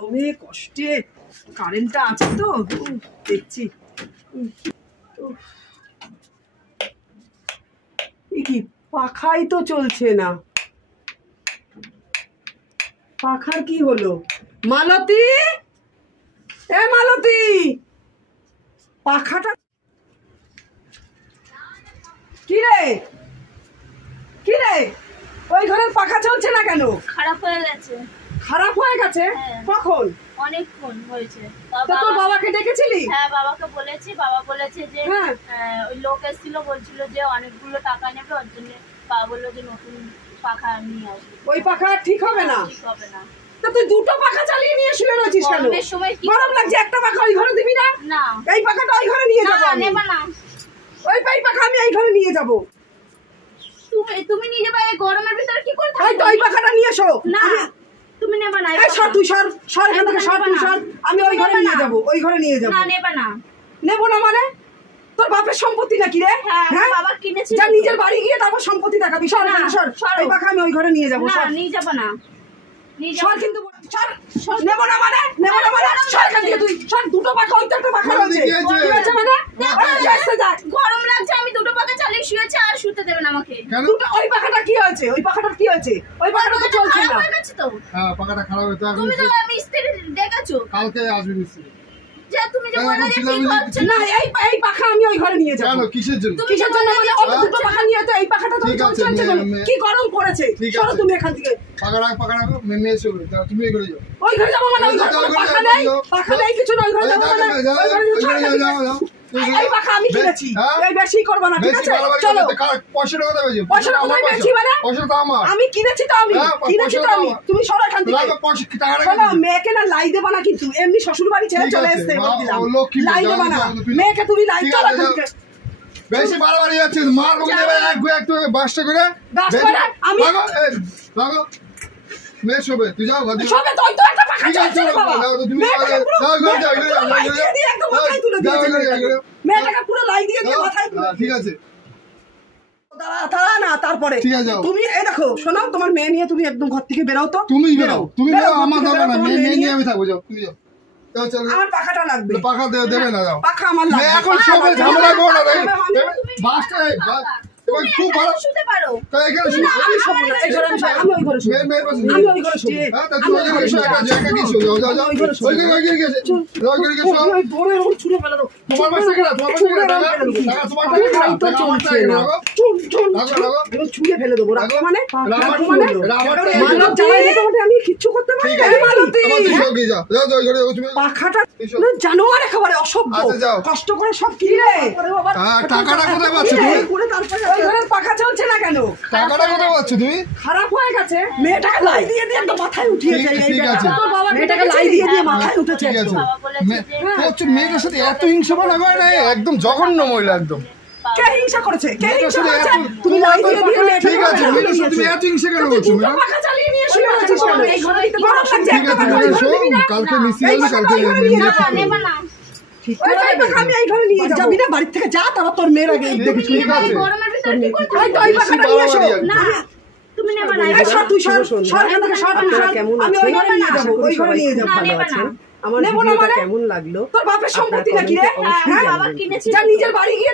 গরমে কষ্টে কারেন্টটা আছে তো দেখছি। কি পাখাই তো চলছে না, পাখার কি হলো? মালতী, এ মালতী, পাখাটা কি রে? কি রে, ওই ঘরের পাখা চলছে না কেন? খারাপ হয়ে গেছে। খারাপ হয়ে গেছে? কখন? অনেকক্ষণ হয়েছে। তোর বাবাকে ডেকেছিলি? হ্যাঁ, বাবাকে বলেছি। বাবা বলেছে যে ওই লোক এসেছিল, বলছিল যে অনেকগুলো টাকা নেবে, ওর জন্য বাবা বললো যে নতুন পাখা নিয়ে আসবে। ওই পাখা ঠিক হবে না? ঠিক হবে না। তা তুই দুটো পাখা চালিয়ে নিয়ে শুয়ে রয়েছিস কেন? গরম লাগছে, একটা পাখা ওই ঘরে দিবি না? না, এই পাখাটা ওই ঘরে নিয়ে যাবো। নেবা না। ওই পাখা আমি এই ঘরে নিয়ে যাবো। তুমি নিয়ে যাবে? এই গরমের ভিতরে কি করে থাকবে? ওই পাখাটা নিয়ে এসো। না, তুমি নেবা না। এই সর, তুই সর, সর এখান থেকে, সর তুই সর। আমি ওই ঘরে নিয়ে যাবো, ওই ঘরে নিয়ে যাবো। না, নেবা না। নেবো না মানে? তোর বাপের সম্পত্তি নাকি রে? হ্যাঁ, বাবা কিনেছে। যা নিজের বাড়ি গিয়ে তারপর সম্পত্তি দেখাবি। সর, সর, ওই পাখা আমি ওই ঘরে নিয়ে যাবো। না, নিয়ে যাবো না। সর, কিন্তু সর। নেবো না মানে? নেবো না মানে? সর এখান থেকে তুই, সর। দুটো পাখা, ওই তো একটা পাখা রয়েছে। কি হয়েছে মানে? গরম লাগছে, আমি দুটো পাখা চালিয়ে শুয়েছি, আর শুতে দেবেন আমাকে? দুটো, ওই পাখাটা কি হয়েছে? ওই পাখাটার কি হয়েছে? ওই পাখাটা তো চলছে না। হ্যাঁ, পাখাটা খারাপ হয়েছে। তুমি তো মিস্ত্রি ডেকেছো, কালকে আসবে মিস্ত্রি। যে তুমি যে বললে যে ঠিক হচ্ছে না, এই পাখা আমি ওই ঘরে নিয়ে যাবো। কেন, কিসের জন্য? কিসের জন্য মানে? অত দুটো পাখা নিয়ে তো এই পাখাটা তো চলছে না। কি গরম পড়েছে? সরো তুমি এখান থেকে। পাখা রাখো, মেয়ে এসে তুমি এই ঘরে যাও। ওই ঘরে যাবো মানে? ওই ঘরে পাখা নেই, পাখা নেই, কিছু না। ওই ঘরে যাবো মানে? যাও। এই পাখা আমি কিনেছি, এই বেশি করবো না, ঠিক আছে? চলো। পয়সাটা কোথায় পেয়েছো? পয়সাটা কোথায় পেয়েছি মানে? পয়সাটা তো আমার। আমি কিনেছি তো, আমি কিনেছি তো আমি। তুমি সরো এখান থেকে। শোনো, মেয়েকে না লাই দেবা না কিন্তু। এমনি শ্বশুর বাড়ি ছেড়ে চলে এসছে, লাই দেবা না মেয়েকে। তুমি লাই, চলো এখান থেকে। বেশি বাড়াবাড়ি যাচ্ছে, মার মুখে দেবে একটু বাসটা করে। আমি মেয়ে শোবে, তুই যাও ঘরে। শোবে তো, ওই তো একটা পাখা চলছে না বাবা। মেয়েটাকে পুরো লাই দিয়ে দিয়ে মাথায় তুলে। ঠিক আছে, তারা না, তারপরে তুমি এই দেখো, শোনো, তোমার মেয়ে নিয়ে তুমি একদম ঘর থেকে বেরাও তো। তুমি বেরাও, আমার দরকার না। মেয়ে নিয়ে আমি থাকবো, যাও তুমি যাও। আমার পাখাটা লাগবে। পাখা দেবে না, যাও। পাখা আমার লাগবে। এখন শোবে, ঝামেলা করো না। বাসটা খুব ভালো শুতে পারো। এখানে আমি শোবো না, এই ঘরে আমি ওই ঘরে শোবো। আমি ওই ঘরে শোবো। তুমি ওই ঘরে শোবো, একা কি শোবো? যাও যাও, ওই ঘরে গেছে। ওই দৌড়ে ওর ছুঁড়ে ফেলে দাও। তোমার বাসা কেনা, তোমার বাসা কেনা, তোমার পাখাই তো চলছে না। ছুঁড়ে ফেলে দেবো। রাখো মানে? মানব জ্বালাই দিতে হবে, আমি কিচ্ছু করতে পারি না। পাখাটা জানোয়ার একেবারে, অসভ্য। কষ্ট করে সব কিনে টাকাটা কোথায় পাচ্ছ তুমি? ওই ঘরের পাখা চলছে না কেন? টাকাটা কোথায় পাচ্ছ তুমি? খারাপ হয়ে গেছে। মেয়েটাকে লাই দিয়ে দিয়ে তো মাথায় উঠিয়েছে। ঠিক আছে, মেয়েটাকে লাই দিয়ে দিয়ে মাথায় উঠেছে। ঠিক আছে। মেয়েটার সাথে এত হিংসাপনা করে না, একদম জঘন্য মহিলা একদম। কে হিংসা করেছে? কে হিংসা করেছে? তুমি লাই দিয়ে দিয়ে মেয়েটাকে। ঠিক আছে, মেয়েটার সাথে তুমি এত হিংসা কেন করছো? পাখা চালিয়ে নিয়ে শুয়ে আছিস কেন? এই ঘরে দিতে গরম লাগছে। ঠিক আছে, কালকে মিস্ত্রি আসবে, কালকে নেবা না। আমি এই ঘরে নিয়ে যাবি না? বাড়ি থেকে যা, তারপর তোর মেয়ের আগে ঠিক আছে। গরমের ভিতরে কি করে ওই পাখাটা নিয়ে এসো। না, তুমি নেবা না। সর তুই, সর, সর এখান থেকে, সর তুই সর। আমি ওই ঘরে নিয়ে যাবো, ওই ঘরে নিয়ে যাবো। ভালো আছেন? আমার ভিডিওটা কেমন লাগলো? তোর বাপের সম্পত্তি নাকি রে? হ্যাঁ, বাবা কিনেছে। যা নিজের বাড়ি গিয়ে